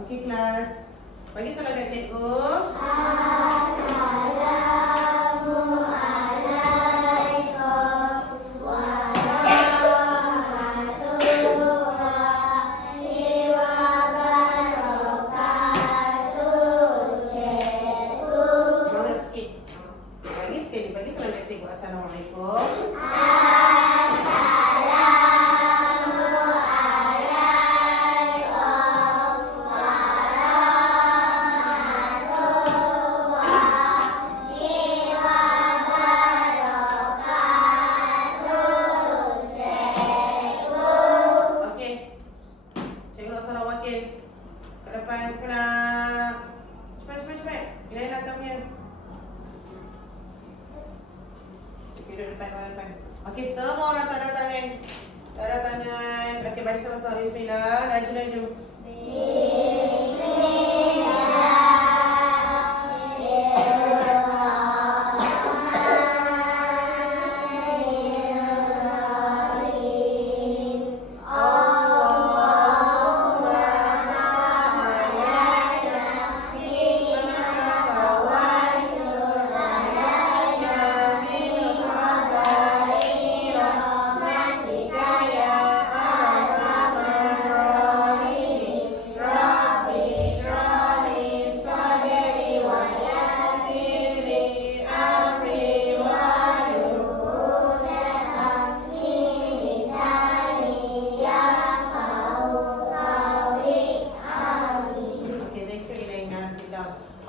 Okey kelas. Bagi salam kat cikgu. Okey, semua orang tanda tangan. Tanda tangan. Okey, baca sama-sama. Bismillah. Laju-laju.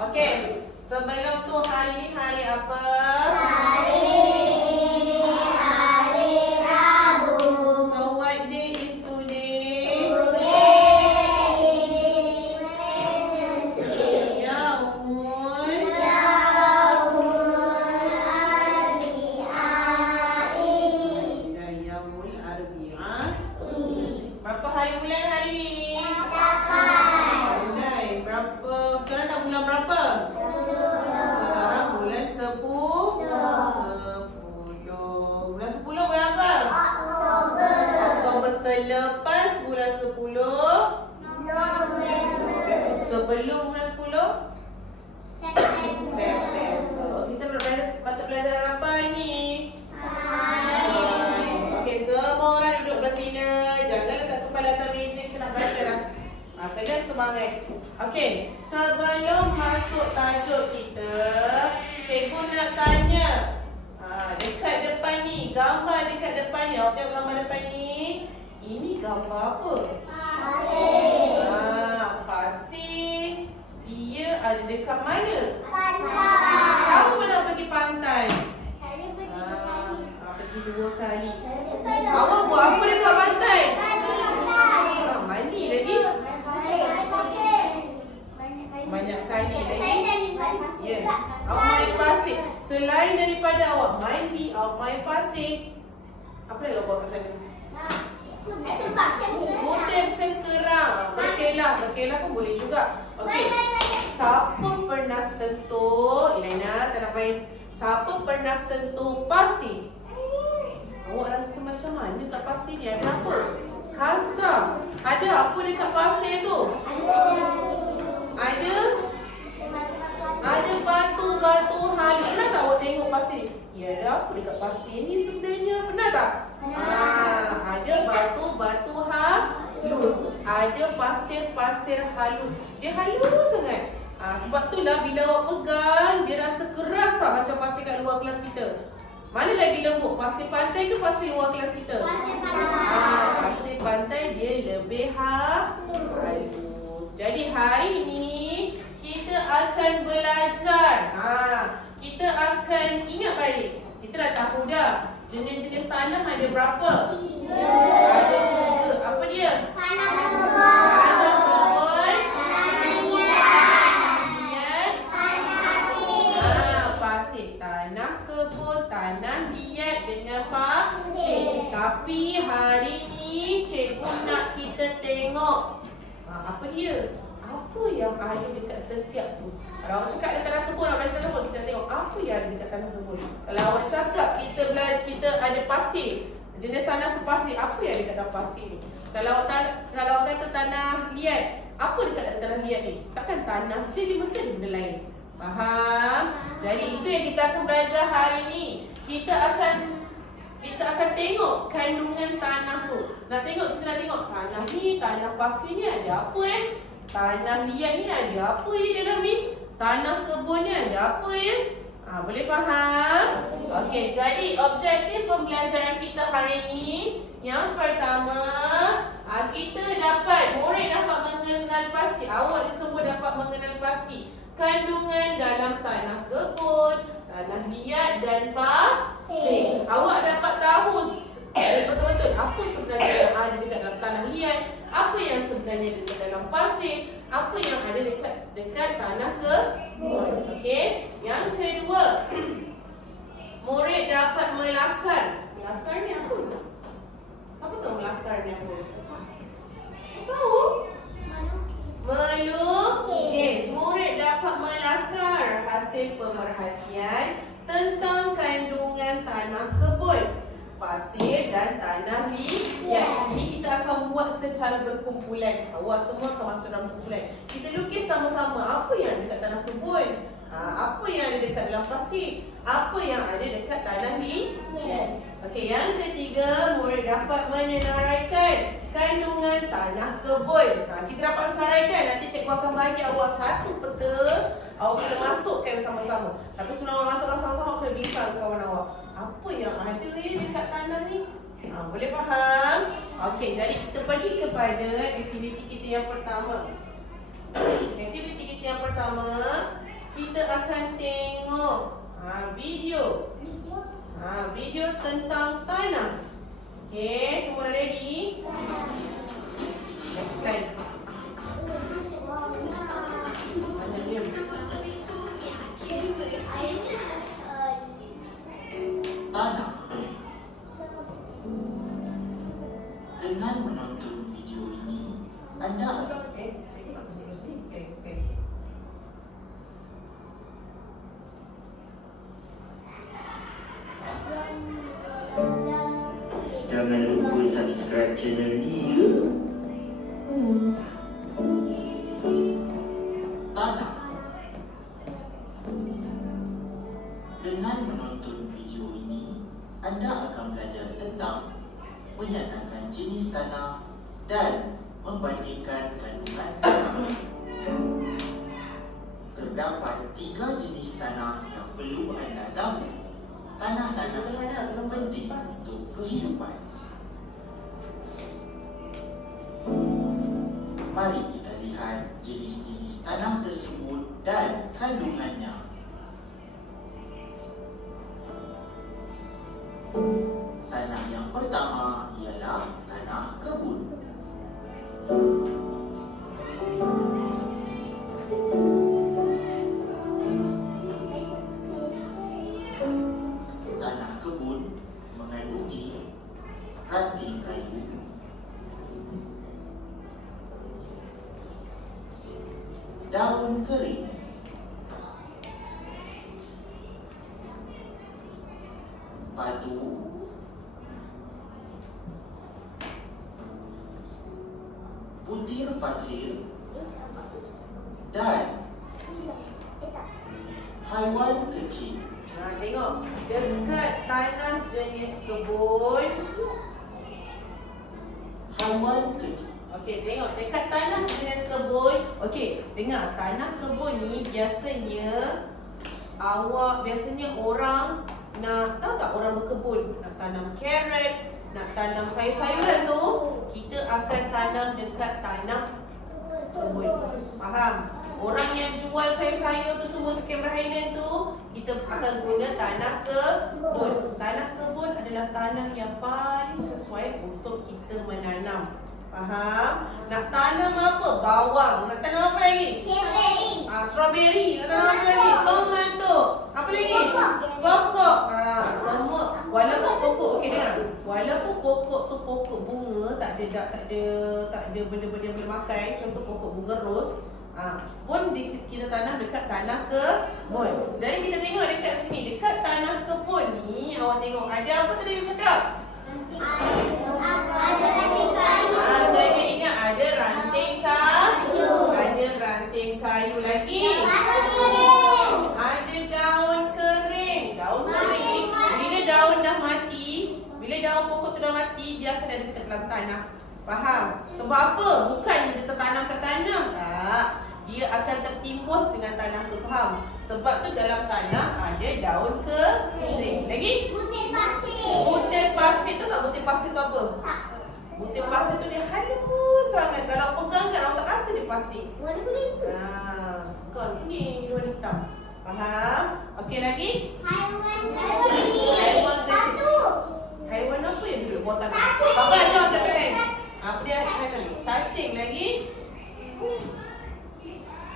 Okey, sebelum tu hari ni hari apa? Hari Rabu. So what day is today? Today is Wednesday. Yaumul Arbi'ah. Yaumul Arbi'ah. Berapa hari bulan hari ni? Berapa? Sekarang dah bulan berapa? Sekarang bulan 10. Bulan 10 bulan apa? Oktober. Selepas bulan 10. Sebelum bulan 10? September. Kita belajar mata pelajaran apa ini? Okey, semua orang duduk belah sini. Jangan letak kepala atas meja, kita nak belajar dah. Kena semangat. Okey, sebelum masuk tajuk kita, cikgu nak tanya. Dekat depan ni, gambar dekat depan ni. Awak tengok gambar depan ni. Ini gambar apa? Pasir. Pasir. Dia ada dekat mana? Pantai. Siapa nak pergi pantai? Saya pergi 2 kali. Pergi 2 kali. Awak buat apa dekat pantai? Mandi lagi? Banyak kali lagi. Ya. Awak main pasir. Selain daripada awak mandi, awak main pasir, apa lagi awak buat kat sana? Kutip cengkerang. Berkelah. Berkelah pun boleh juga. Okey. Siapa pernah sentuh? Ilaina, tak nak main. Siapa pernah sentuh pasir? Awak rasa macam mana kat pasir ni? Ada apa? Kasar. Ada apa dekat pasir tu? Ada batu-batu halus. Pernah tak awak tengok pasir ni? Ya, ada apa dekat pasir ni sebenarnya? Pernah tak? Ada batu-batu halus. Ada pasir-pasir halus. Dia halus sangat. Sebab itulah bila awak pegang, dia rasa keras tak macam pasir kat luar kelas kita? Mana lagi lembut? Pasir pantai ke pasir luar kelas kita? Pasir pantai. Pasir pantai dia lebih halus. Jadi hari ini kita akan belajar. Kita akan ingat balik. Kita dah tahu dah. Jenis-jenis tanah ada berapa? 3. Ada 3. Apa dia? Tanah kebun. Tanah kebun. Tanah liat. Tanah pasir. Pasir. Tanah kebun, tanah liat dengan pasir. Tapi hari ni cikgu nak kita tengok. Apa dia? Apa yang ada dekat setiap tu? Kalau awak cakap ada tanah kebun, awak belajar tanah kebun, kita tengok apa yang ada dekat tanah kebun. Kalau awak cakap kita ada pasir, jenis tanah tu pasir, apa yang ada dekat dalam pasir ni? Kalau awak kata tanah liat, Apa dekat tanah liat ni? Takkan tanah je, dia mesti ada benda lain. Faham? Jadi itu yang kita akan belajar hari ni. Kita akan tengok kandungan tanah tu. Kita nak tengok tanah ni, tanah pasir ni ada apa Tanah liat ni ada apa dalam ni? Tanah kebun ni ada apa boleh faham? Okey, jadi objektif pembelajaran kita hari ni, yang pertama, murid dapat mengenal pasti, awak semua dapat mengenal pasti kandungan dalam tanah kebun, tanah liat dan pasir. Awak dapat tahu betul-betul apa sebenarnya yang ada dekat dalam tanah liat, apa yang sebenarnya dekat dalam pasir, apa yang ada dekat tanah kebun. Okey. Yang kedua, murid dapat melakar. Melakar ni apa? Siapa tahu melakar ni apa? Tahu? Melukis. Murid dapat melakar hasil pemerhatian tentang kandungan tanah kebun, pasir dan tanah liat. Ini kita akan buat secara berkumpulan. Awak semua akan masuk dalam kumpulan. Kita lukis sama-sama apa yang dekat tanah kebun, apa yang ada dekat dalam pasir, apa yang ada dekat tanah liat. Okey, yang ketiga, murid dapat menyenaraikan kandungan tanah kebun. Kita dapat senaraikan. Nanti cikgu akan bagi awak satu peta, awak kita masukkan sama-sama. Tapi sebelum awak masukkan sama-sama, awak kena bincang dengan kawan awak. Apa yang ada dekat tanah ni? Boleh faham? Okey, jadi kita pergi kepada aktiviti kita yang pertama. Aktiviti kita yang pertama, kita akan tengok video. Video tentang tanah. Okey, semua dah ready? Next slide. Tanah. Dengan menonton video ini, anda akan jangan lupa subscribe channel ni ya. Tanah. Dengan menonton video ini, anda akan belajar tentang menyatakan jenis tanah dan membandingkan kandungan tanah. Terdapat 3 jenis tanah yang perlu anda tahu. Tanah-tanah penting untuk kehidupan. Mari kita lihat jenis-jenis tanah tersebut dan kandungannya. Tanah yang pertama ialah tanah kebun. Tanah kebun mengandungi ranting kayu, daun kering, batu, butir pasir, dan haiwan kecil. Tengok, dekat tanah jenis kebun, haiwan kecil. okey, tengok dekat tanah jenis kebun. Okey, dengar, tanah kebun ni biasanya orang nak, tahu tak, orang berkebun nak tanam carrot, nak tanam sayur-sayuran tu, kita akan tanam dekat tanah kebun. Faham? Orang yang jual sayur-sayur tu semua ke Cameron Highland tu, kita akan guna tanah kebun. Tanah kebun adalah tanah yang paling sesuai untuk kita menanam. Faham? Nak tanam apa? Bawang. Nak tanam apa lagi? Strawberry. Nak tanam apa lagi? Tomato. Apa lagi? Pokok. Semua. Walaupun pokok, okey dengar. Walaupun pokok tu pokok bunga, tak ada benda-benda yang boleh makan, contoh pokok bunga ros, pun kita tanam dekat tanah kebun. Jadi kita tengok dekat sini, dekat tanah kebun ni, awak tengok ada apa tadi dia cakap? Ada ranting kayu. Saya ingat ada ranting kayu. daun pokok tu dah mati, dia akan ada dekat dalam tanah. Faham? Sebab apa? Bukannya dia tertanam kat tanah. Tak. Dia akan tertimbus dengan tanah tu. Faham? Sebab tu dalam tanah ada daun kering. Lagi? Butir pasir. Butir pasir tu tak? Butir pasir tu apa? Tak. Butir pasir tu dia halus sangat. Kalau pegang kan orang tak rasa dia pasir. Warna kuning tu. Bukan. Ini warna hitam. Faham? Okey lagi? Haiwan kecil. Haiwan kecil. Batu. Haiwan apa yang duduk bawah tanah? Cacing. Apa ajar kat tangan? Apa dia? Cacing lagi?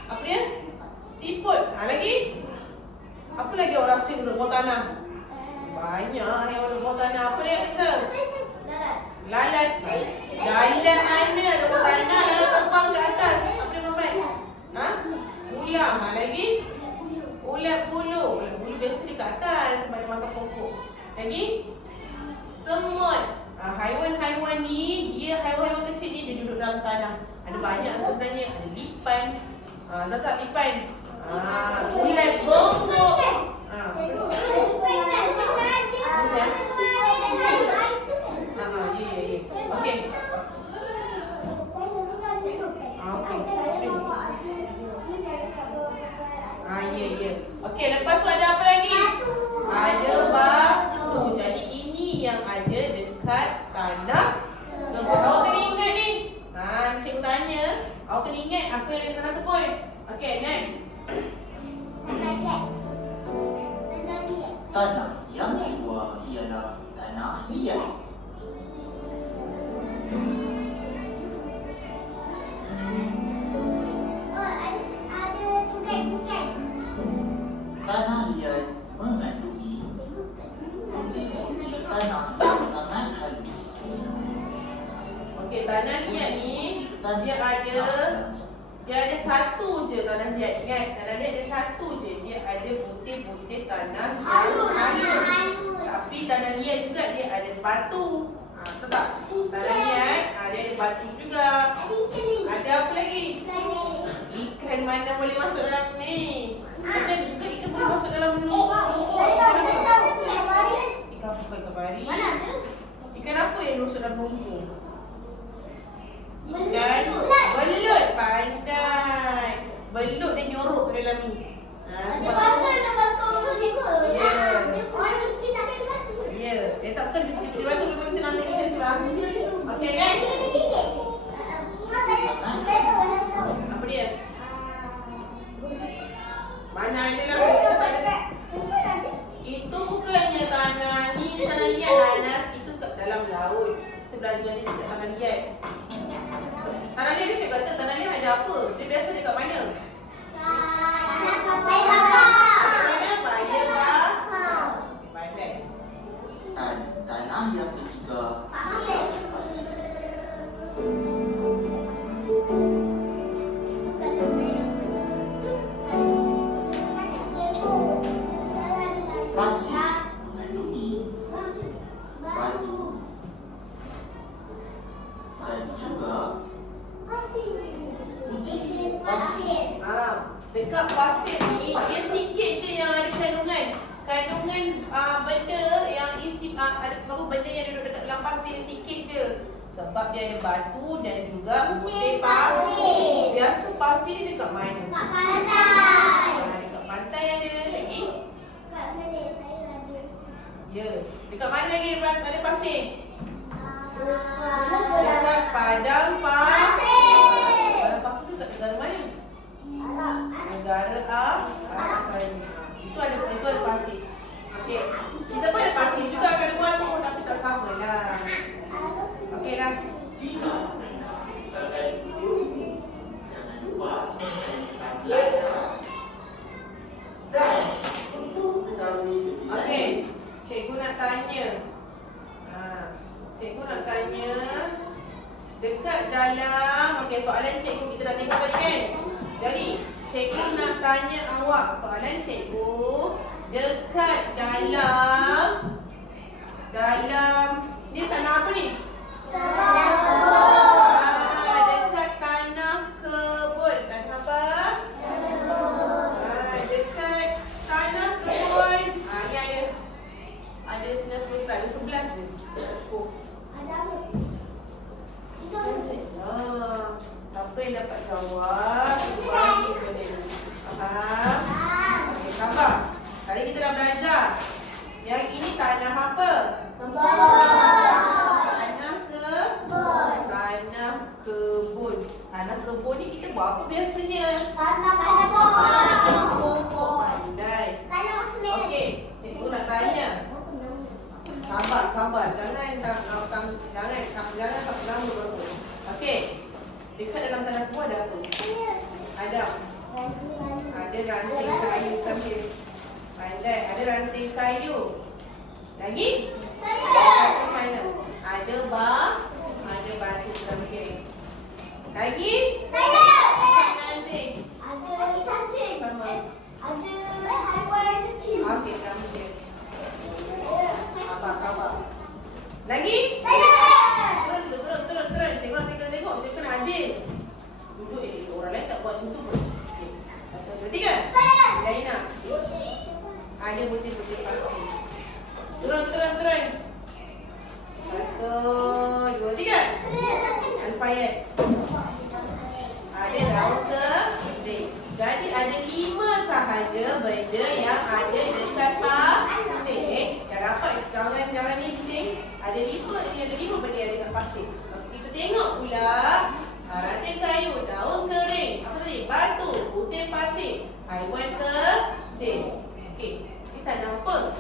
Apa dia? Siput. Lagi? Apa lagi orang rasa duduk bawah tanah? Banyak yang duduk bawah tanah. Apa dia bisa? Lalat. Lalat mana ada bawah tanah? Lalat terbang ke atas. Apa dia Muhammad? Ular. Lagi? Ulat bulu. Ulat bulu biasa dia kat atas sebab dia makan pokok. Lagi? Semut. Haiwan-haiwan ni, dia haiwan-haiwan kecil ni dia duduk dalam tanah. Ada banyak sebenarnya. Ada lipan. Tahu tak lipan? Ulat bongkok. Okey. Ya. Okey, lepas tu ada apa lagi? Ada batu. Jadi ini yang ada dekat tanah kebun. Awak kena ingat ni. Cikgu tanya, awak kena ingat apa yang dekat tanah kebun. Okey, next. Tanah yang kedua ialah tanah liat. Tanah liat mengandungi putih-putih tanah yang sangat halus. Okey, tanah liat ni dia ada satu je tanah liat. Ingat, tanah liat ada satu je. Dia ada butir-butir tanah yang halus. Tapi tanah liat juga dia ada batu. Tahu tak? Tanah liat dia ada batu juga. Ada apa lagi? Ikan mana boleh masuk dalam ni? Tapi ada juga ikan boleh masuk dalam ni. Ikan apa? Ikan pari. Ikan apa yang masuk dalam bumbu? Ikan belut. Pandai. Belut dia nyorok ke dalam ni. Ya. Dia tak bukan dia batu memang kita nanti macam tu lah. Okey, next. Apa dia? Mana ada lah, kita tak ada. Itu bukannya tanah ni, tanah liat Anas. Itu kat dalam laut. Kita belajar ni dekat tanah liat. Tanah liat dia kata tanah liat ada apa? Dia biasa dekat mana? Dan tanah yang ketiga ialah pasir. Pasir mengandungi batu dan juga putih pasir. Dekat pasir ni dia sikit je yang ada kandungan benda yang isi ada apa benda yang duduk dekat dalam pasir sikit je. Sebab dia ada batu dan juga putih pasir. Biasa pasir ni dekat mana? Dekat pantai. Dekat pantai ada lagi? Ya. Dekat mana lagi ada pasir? Dekat padang pasir. Padang pasir tu dekat negara mana? Negara Arab. Itu ada pasir. Okey. Kita pun ada pasir juga kat luar tu tapi tak samalah. Okey dah. Jika silakan dulu, jangan lupa belajar. Dan untuk mengetahui lebih Okey. Cikgu nak tanya. Cikgu nak tanya dekat dalam soalan cikgu kita dah tengok tadi kan? Jadi cikgu nak tanya awak soalan cikgu dekat dalam ni tanah apa ni? Dekat tanah kebun. Tanah apa? Dekat tanah kebun. Ni ada 9, 10, 11 je. cukup. Ada apa? Itu apa? Siapa yang dapat jawab, bagi benda ni. Faham? Okey, sabar. Tadi kita dah belajar. Yang ini tanah apa? Tanah kebun. Tanah kebun ni kita buat apa biasanya? Tanam Pokok pandai. Okey, cikgu nak tanya. Sabar. Jangan sampai lama berapa. Okey. Dekat dalam tanah kebun ada apa? Ada ranting kayu sambil. Pandai. Ada ranting kayu. Lagi? Mana? Ada batu dalam kiri. Lagi? Nazim. Ada cacing. Sama. Ada haiwan kecil. Okey, kamu kiri. Sabar. Lagi? Turun. Cikgu nak tengok. Cikgu nak adil. Duduk orang lain tak buat macam tu pun. Okey. 1, 2, 3. Laina. Ada butir-butir pasir. Turun. 1, 2, 3. Al-Fayed. Ada daun ketik. Jadi ada 5 sahaja benda yang ada dekat pasir. Dah dapat jangan ni bising. Ada 5 benda yang ada dekat pasir. Okey, kita tengok pula. Ranting kayu, daun kering, apa tadi? Batu, butir pasir, haiwan kecil. Okey, ini tanah apa?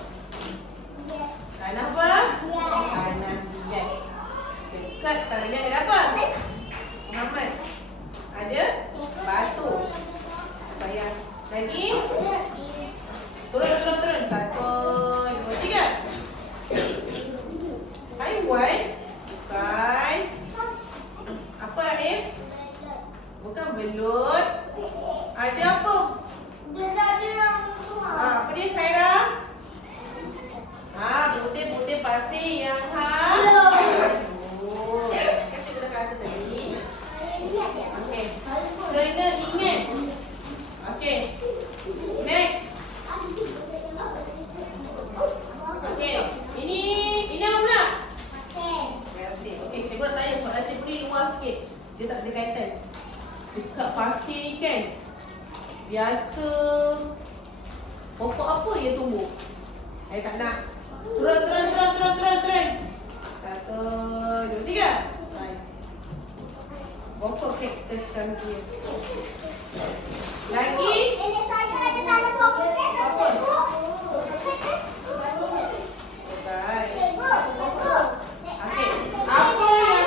Tanah apa? Tanah liat. Dekat tanah liat ada apa? Muhammad. Ada batu. Payah. Lagi? Turun. 1, 2, 3. Haiwan. Bukan. Apa Raif? Bukan belut. Ada apa? Apa dia Khaira? Butir-butir pasir yang halus. Kan cikgu dah kata tadi. Okey. Kena ingat. Okey. Next. Okey. Ini apa pula? Pasir. Okey, cikgu nak tanya soalan cikgu ni luas sikit. Dia tak ada kaitan. Dekat pasir ni kan, biasa pokok apa yang tumbuh? Tak nak. Turun. 1, 2, 3. Pokok kaktus kami dia. Lagi? Ini saya ada tanah pokok kaktus. Baik. Okey. Apa yang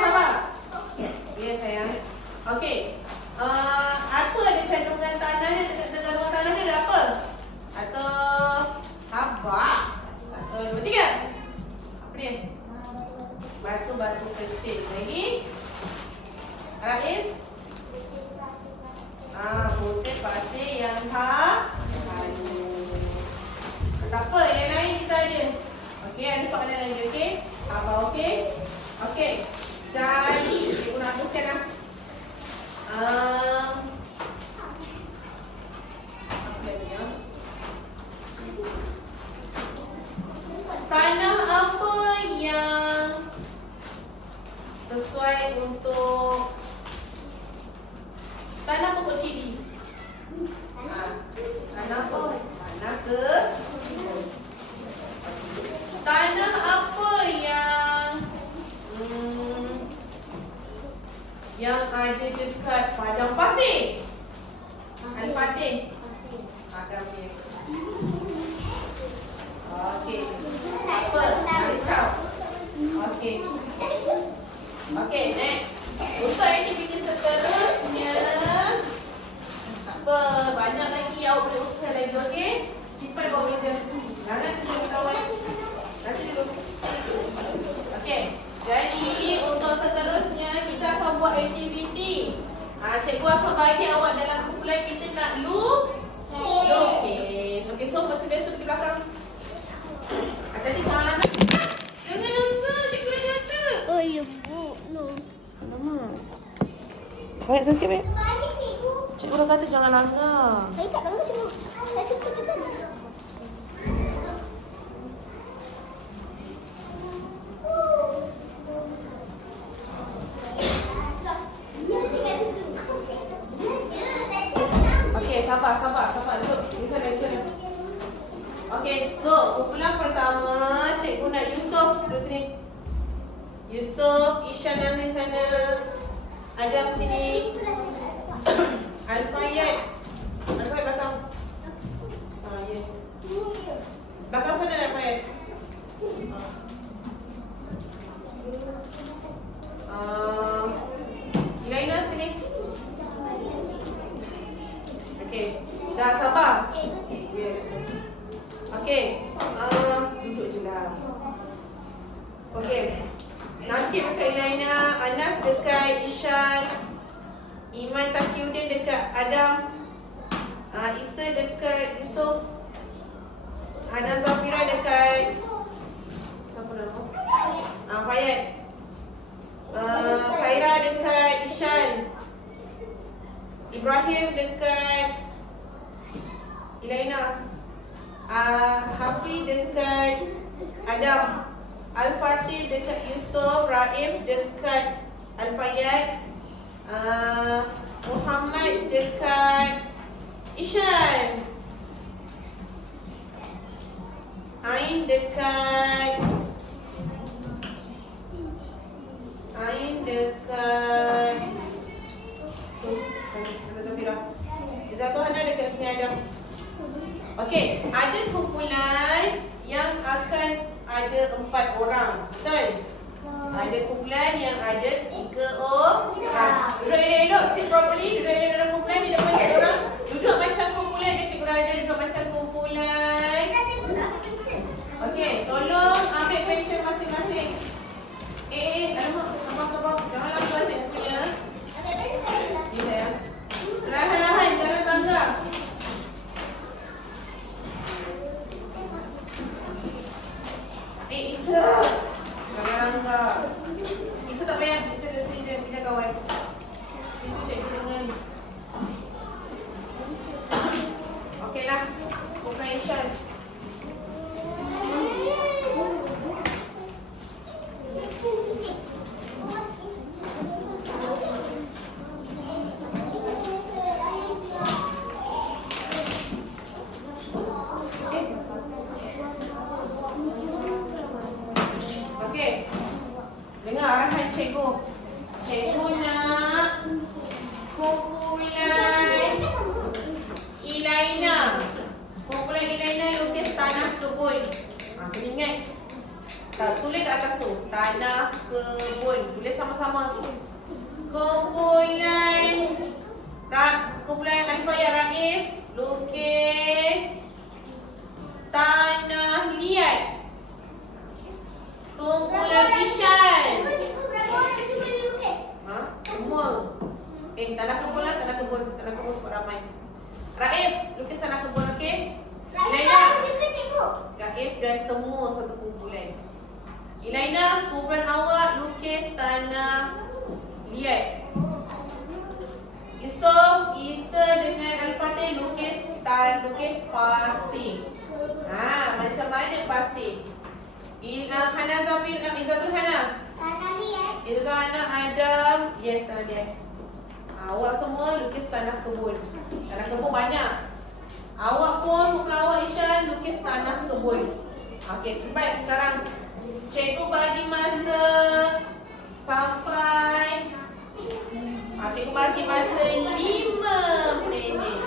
sabar. Ya sayang. Okey. Apa ada kandungan tanah ni? Kandungan tanah ni ada apa? Atau habak? 1, 2, 3. Apa dia? Batu-batu kecil. Lagi? Raif? Butir pasir yang halus. Tak apa, yang lain kita ada. Okey, ada soalan lagi, okey? Abah okey? Okey. Jadi, cikgu nak hapuskan lah. Apa lagi ya? Tanah apa yang sesuai untuk tanah pokok cili? Tanah apa? Tanah kebun. Tanah apa yang ada dekat padang pasir? Al-Fatih. Akan dia. Okey. Apa? Tak risau. Okey. Okey, next. Untuk aktiviti seterusnya. Tak apa, banyak lagi yang awak boleh usaha lagi, okey? Simpan bawah meja. Jangan tunjuk kawan. Nanti dulu. Okey. Jadi, untuk seterusnya kita akan buat aktiviti. Cikgu akan bagi awak dalam kumpulan kita nak lukis. Okey, so macam biasa pergi belakang. Tadi jangan langgar. Jangan langgar, cikgu dah kata. Oh ya, Bu. No. Alamak. Baik, saya sikit, baik. Cikgu dah kata jangan langgar. Saya tak tahu cuma. Saya cepat. kumpulan pertama, cikgu nak Yusof duduk sini. Yusof, Ishan yang di sana. Adam sini. Al-Fayyad. Al-Fayyad belakang. Yes. Belakang sana Al-Fayyad. Ilaina sini. Okey. Dah sabar? Yes. Okey. Duduk je lah. Okey. Nanti macam Ilaina, Anas dekat Ishan, Iman Taqiyuddin dekat Adam, Isa dekat Yusof, Ana Zafira dekat siapa nama? Fayyad. Khaira dekat Ishan, Ibrahim dekat Ilaina, Hafi dekat Adam, Al-Fatih dekat Yusof, Raif dekat Al-Fayyad, Muhammad dekat Ishan, Ain dekat Zafira. Izzatul Hana dekat sini Adam. Okey, ada kumpulan yang akan ada 4 orang, betul? Ada kumpulan yang ada 3 orang. Duduk elok-elok, sit properly. Duduk elok dalam kumpulan, tidak boleh 3 orang. Duduk macam kumpulan yang cikgu ajar, duduk macam kumpulan. Okey, tolong ambil pensel masing-masing. Alamak, sabar. Jangan lambat cikgu punya. Ya. Perlahan-lahan, jangan tanggap. Isa, jangan langgar. Isa tak payah. Isa dah sini je, pindah kawan. Situ cikgu dengan. Okeylah, kumpulan Ishan. Okey. Dengar arahan cikgu. Cikgu nak kumpulan Ilaina. Kumpulan Ilaina lukis tanah kebun. Kena ingat. Tak tulis kat atas tu. Tanah kebun. Tulis sama-sama. Kumpulan Al-Fayyad Raif lukis tanah liat. Kumpulan Ishan. Semua. Tanah kebun lah, tanah kebun sebab ramai. Raif, lukis tanah kebun, okey? Ilaina. Raif dan semua satu kumpulan. Ilaina, kumpulan awak lukis tanah liat. Yusof, Isa dengan Al-Fatih lukis pasir. Macam mana pasir? Hana Zafir, Izzatul Hana. Tanah liat. Izzatul Hana, Adam. Yes, tanah liat. Awak semua lukis tanah kebun. Tanah kebun banyak. Awak pun, kumpulan awak Ishan lukis tanah kebun. Okey, cepat sekarang. Cikgu bagi masa sampai cikgu bagi masa 5 minit.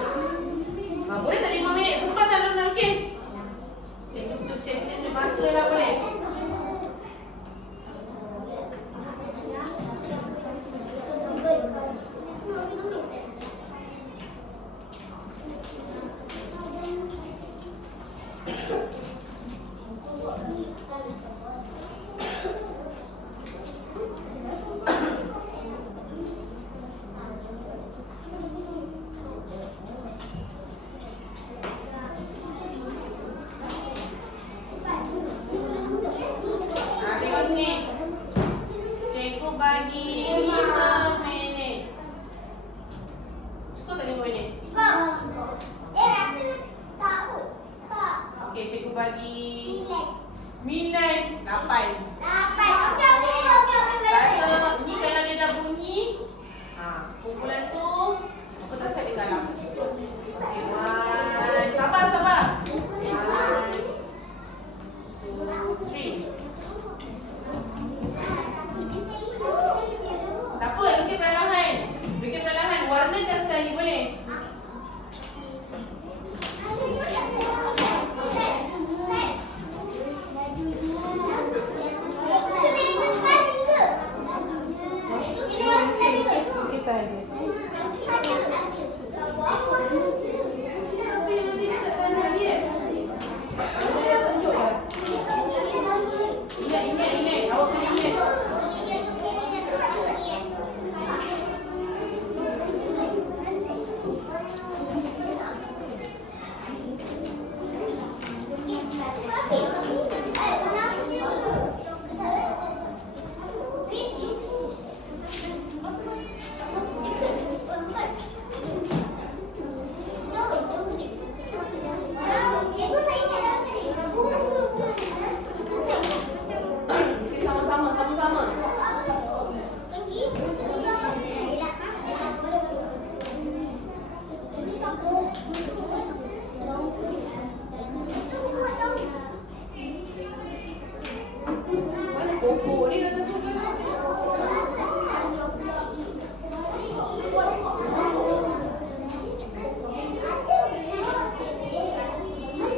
Boleh tak 5 minit? Sempat tak nak lukis? Cikgu masa lah boleh. Tengok sini. Cikgu bagi 5 minit. Cukup tak 5 minit? Rasa tak pun. Okey, cikgu bagi 9. 8. Okey. Kata ni kalau dia dah bunyi, kumpulan tu aku tak siap dia kalah. Okey, sabar. Bagi perlahan. Bagi perlahan. Warnakan sekali boleh? Okey sahaja. Ingat. Awak kena ingat. Sama-sama. Mana pokok ni dah masuk ni?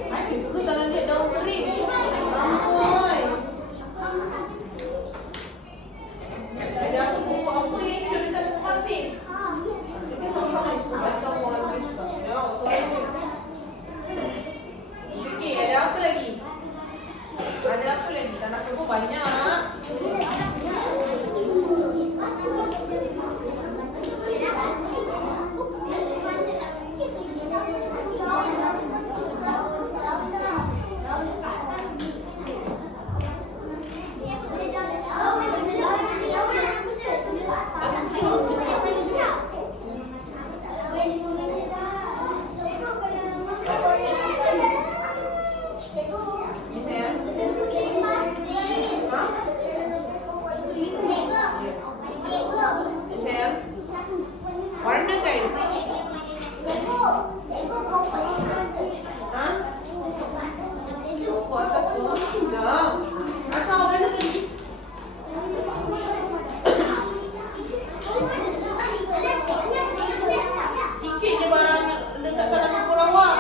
Ada juga dalam dia daun kering. Amboi. Ada apa pokok apa yang hidup dekat pasir? Kita sama-sama suka tahu orang lain suka. Ya, soalan. Okey, ada apa lagi? Ada apa lagi? Tanah pokok banyak. Warnakan. Ha? Pokok atas tu. Dah. Asal awak mana tadi? Sikit je barang dekat tanah pokok awak.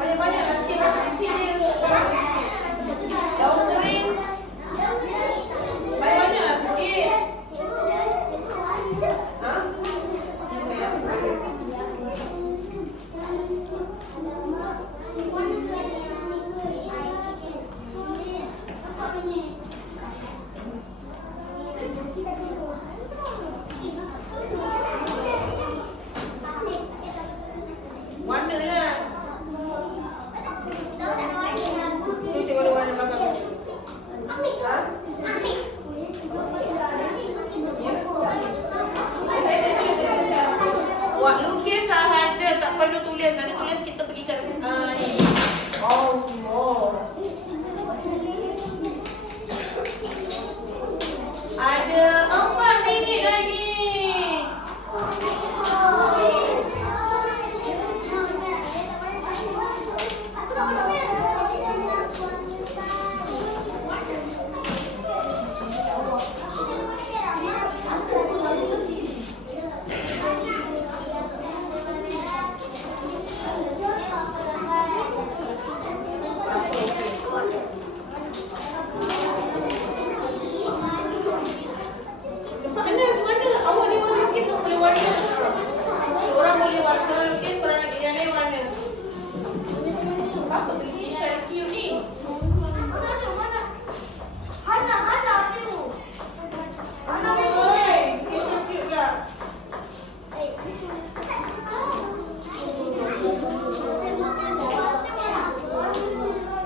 Banyak-banyak lah sikit barang kecil dia. Daun kering. Banyak-banyak lah sikit. Ha? Warna lah. Tu cik warna belakang. Ha? Buat lukis sahaja, tak perlu tulis. Nanti tulis kita pergi kat ni. Allah. Ada 4 minit lagi. Cepat Anas, mana? Awak ni orang lukis, awak boleh warna. Seorang boleh warna, seorang lukis, seorang lagi yang lain warna. Siapa tulis Ishan Q ni? Oi, Ishan Q pula.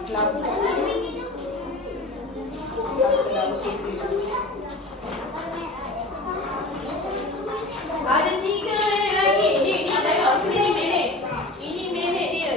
Lampu. Ada 3 minit lagi. Ini tengok sini minit. Ini minit dia.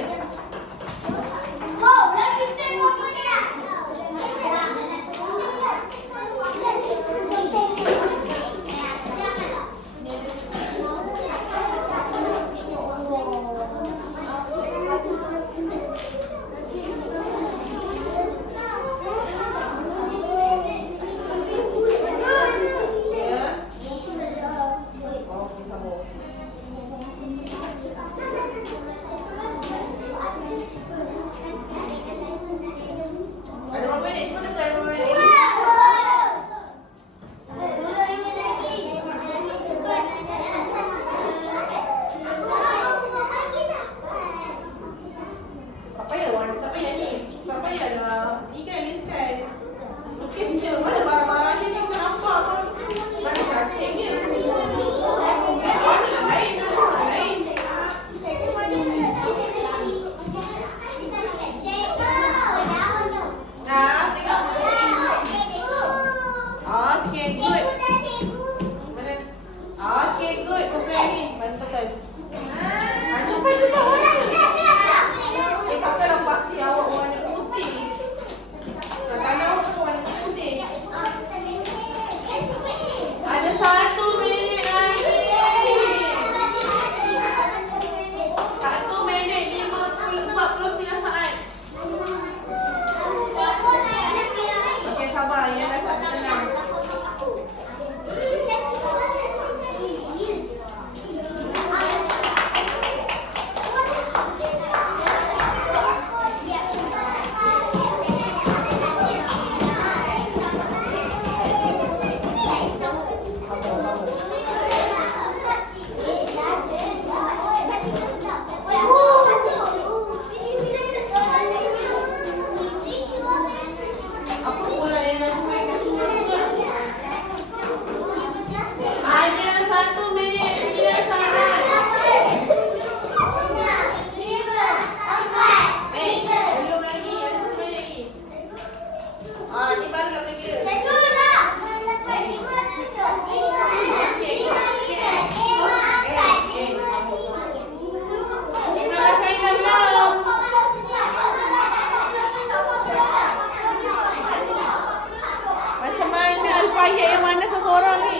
ayat yang mana seseorang ni?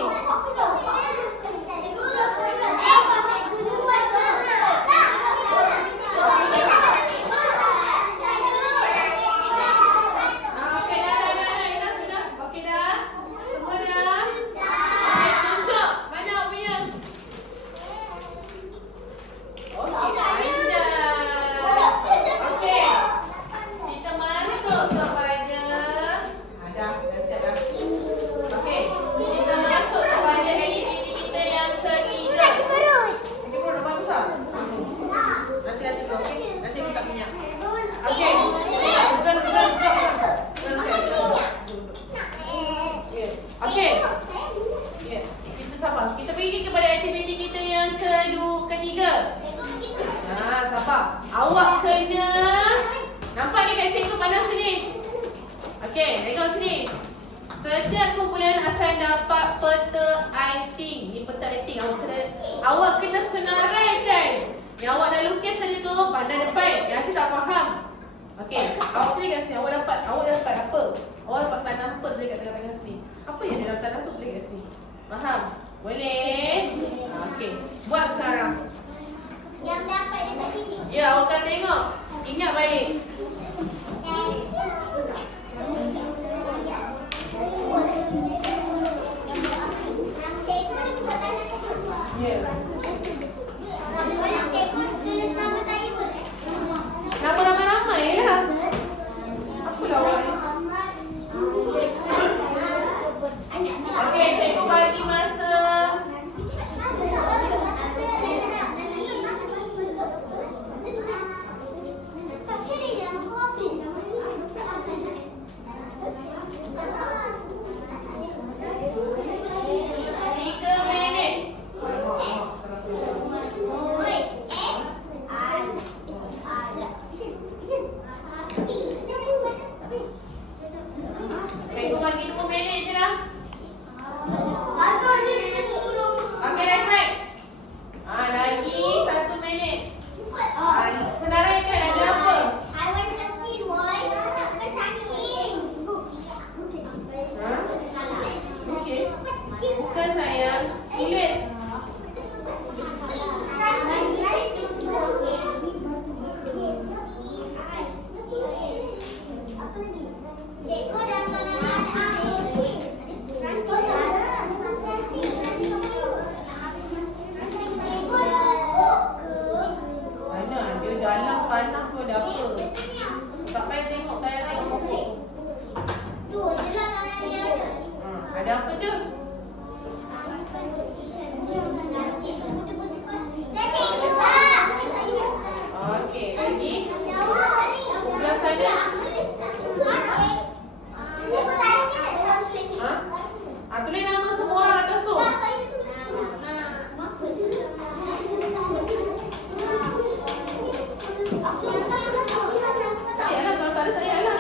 Kita pergi kepada aktiviti kita yang ketiga. Sabar. Awak kena nampak ni kan cikgu pandang sini. Okey, tengok sini. Setiap kumpulan akan dapat peta iting. Ni peta iting. Awak kena senaraikan. Yang awak dah lukis tadi tu pandang depan. Yang kita tak faham. Okey, awak tulis kat sini. Awak dapat apa? Awak dapat tanah apa tulis kat tengah-tengah sini? Apa yang dalam tanah tu tulis kat sini? Faham? Boleh? Okey, buat sekarang. Yang dapat dekat sini. Ya, awak akan tengok. Ingat balik. Ya. Nama ramai-ramai lah. Apa lah awak ni? Okey, cikgu bagi masa. Ada apa je? Okey, lagi. Sebelah sana. Tulis nama semua orang atas tu. Tak payahlah, kalau tak ada tak payahlah.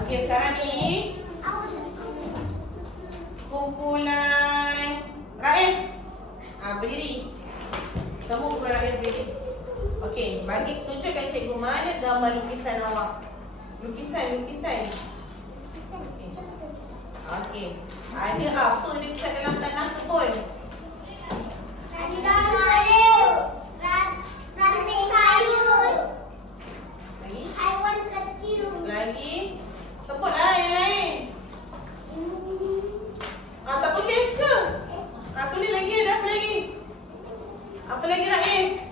Okey, sekarang ni kumpulan Raif. Berdiri. Semua kumpulan Raif berdiri. Okey, bagi tunjukkan cikgu mana gambar lukisan awak. Lukisan. Okey. Ada apa dekat dalam tanah kebun? Apa lagi Raif?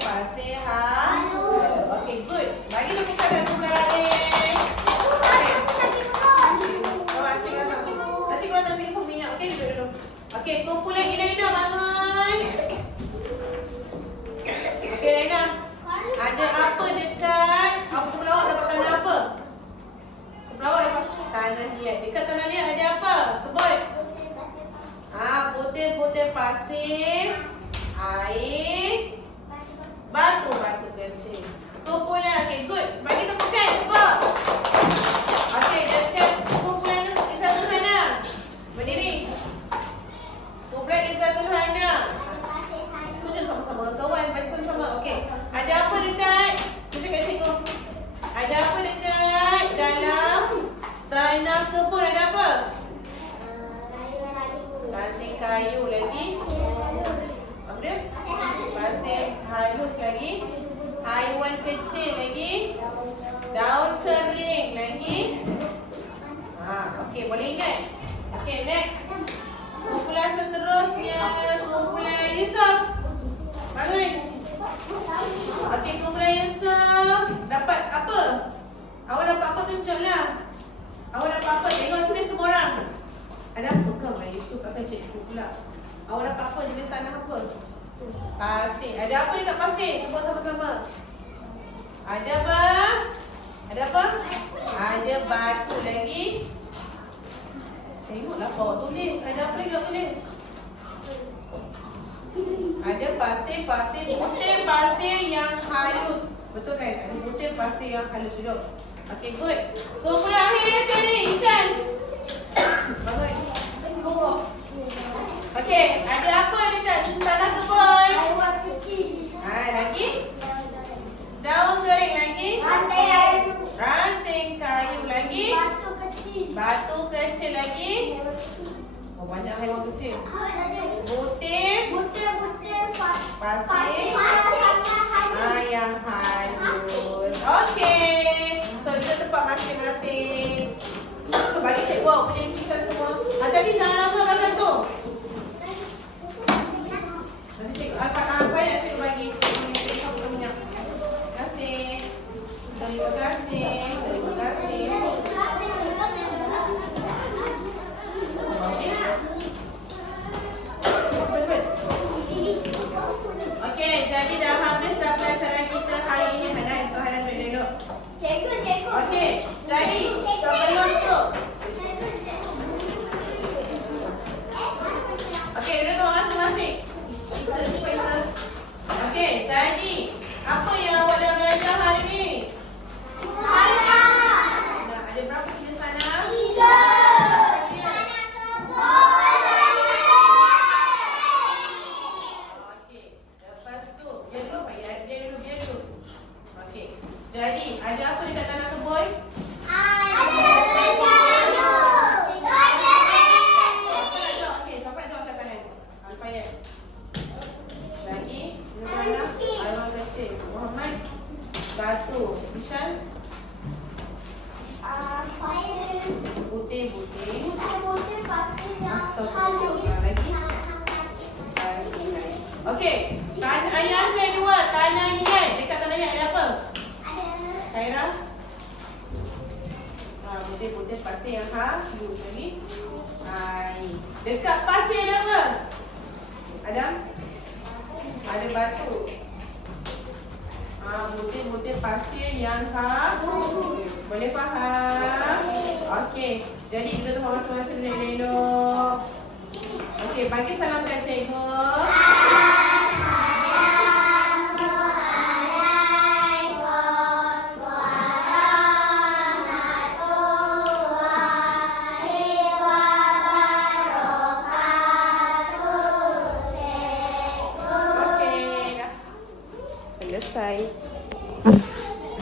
Pasir halus. Okey, good. Bagi tepuk tangan kepada Raif. Nasi goreng sikit sama minyak. Okey, duduk dulu. Okey, kumpul lagi Laina, bangun. Okey Laina. Ada apa dekat pelawak dapat tanah apa? Pelawak dapat tanah liat. Dekat tanah liat ada apa? Sebut. Putih-putih pasir, air, batu-batu kecil. Kumpulan. Okey, good. Bagi tepukan. Cuba. Okey, dekat kumpulan Izzatul Hana. Berdiri. Kumpulan Izzatul Hana. Tunjuk sama-sama. Kawan, bagi sama-sama. Okey. Ada apa dekat? Tunjuk kat cikgu. Ada apa dekat dalam tanah kebun? Ada apa? Ranting kayu lagi. Apa dia? Pasir halus lagi. Haiwan kecil lagi. Daun kering lagi. Okey, boleh ingat? Okey, next. Kumpulan seterusnya. Kumpulan Yusof. Bangun. Okey, kumpulan Yusof. Dapat apa? Awak dapat apa? Tunjuklah. Awak dapat apa? Tengok sini semua orang. Ada apa kau Kumpulan Yusof? Akan cikgu pula. Awak dapat apa? Jenis tanah apa? Pasir. Ada apa dekat pasir? Sebut sama-sama. Ada apa? Ada apa? Ada batu lagi. Tengoklah awak tulis. Ada apa lagi awak tulis? Ada pasir-pasir, putih pasir yang halus. Betul kan? Ada putih pasir yang halus. Duduk. Okey, good. Kumpulan akhir sekali, Ishan. Bangun. Okey, ada apa dekat tanah kebun? Haiwan kecil. Lagi? Daun kering lagi? Ranting kayu lagi? Batu kecil. Batu kecil lagi? Oh, banyak haiwan kecil. Putih pasir yang halus. Okey. So, kita tempat masing-masing. Bagi cikgu awak punya lukisan semua. Tadi jangan lama belakang tu. Nanti cikgu apa yang cikgu bagi? Cikgu minyak. Terima kasih. Terima kasih. Terima kasih. Okey, jadi dah habis dah pelajaran kita hari ini. Hana, Tuan Hana duduk. Cikgu. Okey, jadi sebelum tu. Okey, duduk masing-masing. Isa. Okey, jadi apa yang awak dah belajar hari ni? Ada berapa jenis tanah? 3. Okey, lepas tu biar dulu. Okey, jadi ada apa dekat tanah kebun? Batu. Ishan? Putih. Pasir yang Astagfirullah. halus. Lagi? Okey. Ayah saya 2. Tanah liat. Dekat tanah liat ada apa? Khaira? Putih pasir yang halus lagi. Air. Dekat pasir ada apa? Ada batu. Putih pasir yang halus. Boleh faham? Okey. Jadi kita tengok masing-masing duduk. Okey, bagi salam kat cikgu. Okey, dah. Selesai.